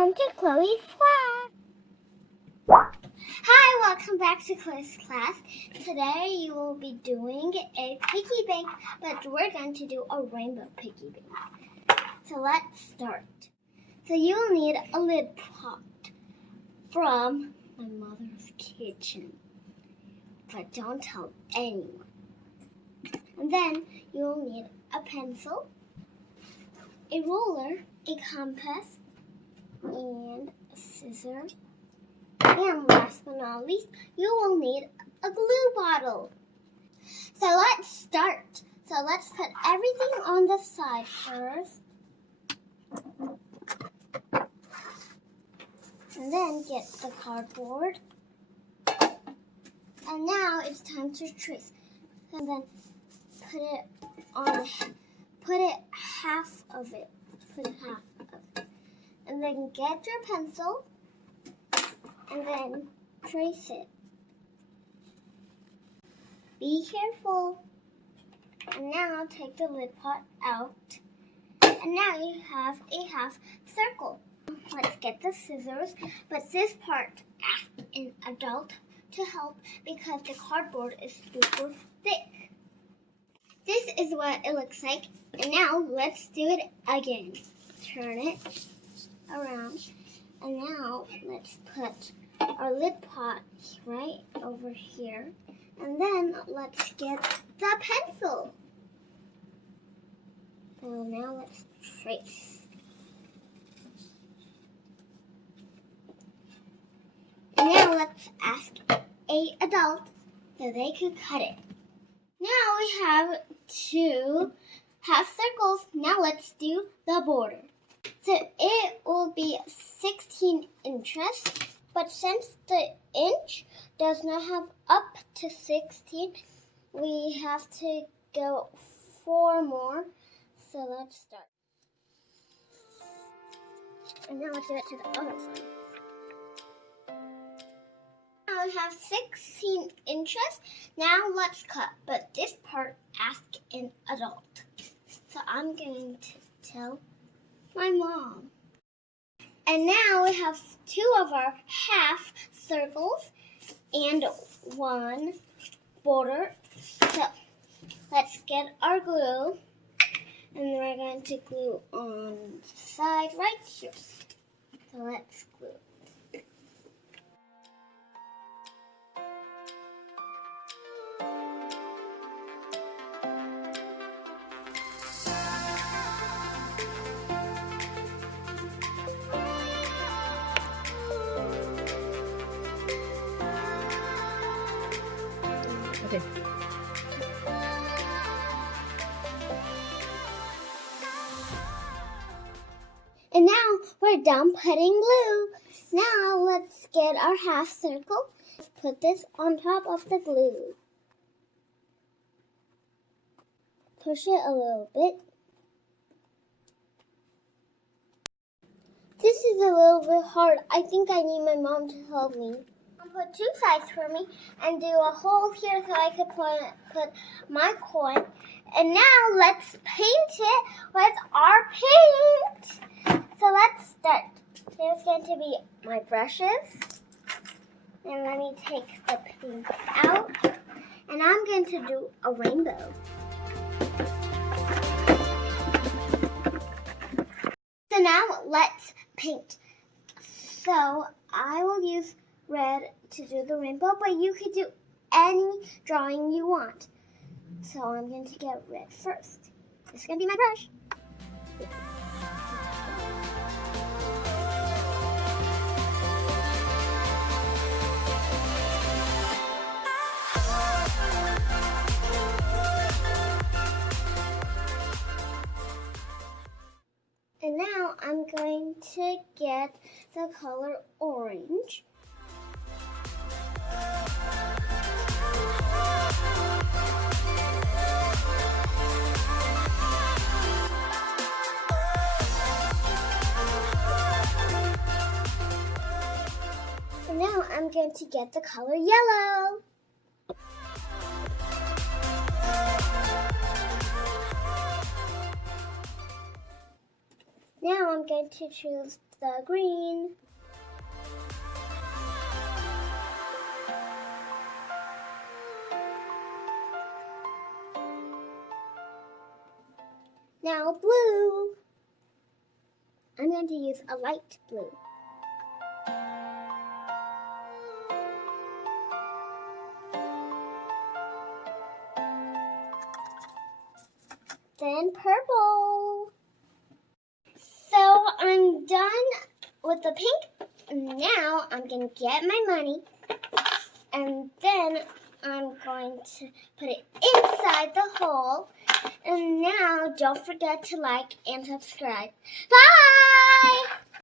welcome to Khloe's class. Hi, welcome back to Khloe's class. Today you will be doing a piggy bank, but we're going to do a rainbow piggy bank. So let's start. So you will need a lid pot from my mother's kitchen, but don't tell anyone. And then you will need a pencil, a ruler, a compass, and a scissor. And last but not least, you will need a glue bottle. So let's start. So let's put everything on the side first. And then get the cardboard. And now it's time to trace. And then put it half of it. And then get your pencil and then trace it. Be careful. And now take the lid pot out. And now you have a half circle. Let's get the scissors, but this part ask an adult to help because the cardboard is super thick. This is what it looks like. And now let's do it again. Turn it around. And now let's put our lid pot right over here. And then let's get the pencil. So now let's trace. And now let's ask an adult so they could cut it. Now we have 2 half circles. Now let's do the border. So it will be 16 inches, but since the inch does not have up to 16, we have to go 4 more. So let's start. And now let's do it to the other side. Now we have 16 inches. Now let's cut, but this part ask an adult. So I'm going to tell my mom. And now we have 2 of our half circles and 1 border. So let's get our glue, and we're going to glue on the side right here. So let's glue. Okay. And now we're done putting glue. Now let's get our half circle. Let's put this on top of the glue. Push it a little bit. This is a little bit hard. I think I need my mom to help me. Put 2 sides for me and do a hole here so I could put my coin. And now let's paint it with our paint. So let's start. There's going to be my brushes. And let me take the paint out. And I'm going to do a rainbow. So now let's paint. So I will use red to do the rainbow, but you could do any drawing you want. So I'm going to get red first. This is going to be my brush. And now I'm going to get the color orange. And now I'm going to get the color yellow. Now I'm going to choose the green. Now blue. I'm going to use a light blue. Then purple. So I'm done with the pink. Now I'm going to get my money and then I'm going to put it inside the hole. And now don't forget to like and subscribe. Bye!